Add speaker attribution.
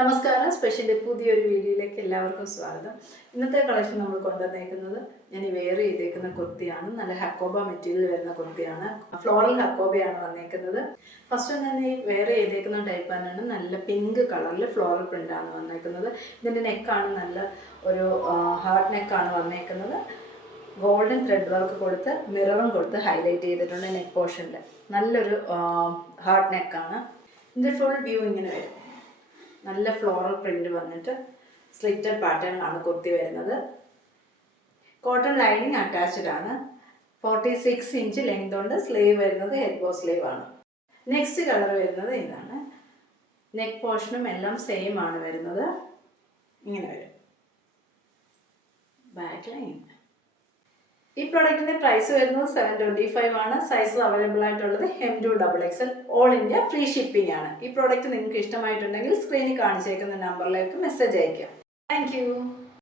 Speaker 1: നമസ്കാരം. സ്പെഷ്യലി പുതിയൊരു വീഡിയോയിലേക്ക് എല്ലാവർക്കും സ്വാഗതം. ഇന്നത്തെ കളക്ഷൻ നമ്മൾ കൊണ്ടുവന്നേക്കുന്നത് ഞാൻ വെയർ ചെയ്തേക്കുന്ന കുർത്തിയാണ്. നല്ല ഹക്കോബ മെറ്റീരിയൽ വരുന്ന കുർത്തിയാണ്. ഫ്ലോറൽ ഹക്കോബയാണ് വന്നേക്കുന്നത്. ഫസ്റ്റ് തന്നെ ഈ വെയർ ചെയ്തേക്കുന്ന ടൈപ്പ് തന്നെയാണ്. നല്ല പിങ്ക് കളറിൽ ഫ്ലോറൽ പ്രിന്റാണ് വന്നേക്കുന്നത്. ഇതിന്റെ നെക്കാണ് നല്ല ഒരു ഹാർട്ട് നെക്കാണ് വന്നേക്കുന്നത്. ഗോൾഡൻ ത്രെഡ് വർക്ക് കൊടുത്ത് മിററും കൊടുത്ത് ഹൈലൈറ്റ് ചെയ്തിട്ടുണ്ട് നെക്ക് പോർഷനിൽ നല്ലൊരു ഹാർട്ട് നെക്കാണ് ഇതിന്റെ ഫുൾ വ്യൂ ഇങ്ങനെ വരും. നല്ല ഫ്ലോറൽ പ്രിന്റ് വന്നിട്ട് സ്ലിറ്റഡ് പാറ്റേൺ ആണ് കുർത്തി വരുന്നത്. കോട്ടൺ ലൈനിങ് അറ്റാച്ച്ഡ് ആണ്. ഫോർട്ടി സിക്സ് ഇഞ്ച് ലെങ്ത് ഉണ്ട് സ്ലീവ് വരുന്നത് ഹെൽബോ സ്ലീവ് ആണ്. നെക്സ്റ്റ് കളർ വരുന്നത് ഇതാണ്. നെക്ക് പോർഷനും എല്ലാം സെയിം ആണ് വരുന്നത്. ഇങ്ങനെ വരും. ബാക്ക് ലൈൻ ഈ പ്രോഡക്റ്റിന്റെ പ്രൈസ് വരുന്നത് സെവൻ ട്വന്റി ഫൈവ് ആണ്. സൈസ് അവൈലബിൾ ആയിട്ടുള്ളത് M to double XL all India free shipping ആണ്. ഈ പ്രോഡക്റ്റ് നിങ്ങൾക്ക് ഇഷ്ടമായിട്ടുണ്ടെങ്കിൽ സ്ക്രീനിൽ കാണിച്ചേക്കുന്ന നമ്പറിലേക്ക് മെസ്സേജ് അയക്കാം താങ്ക്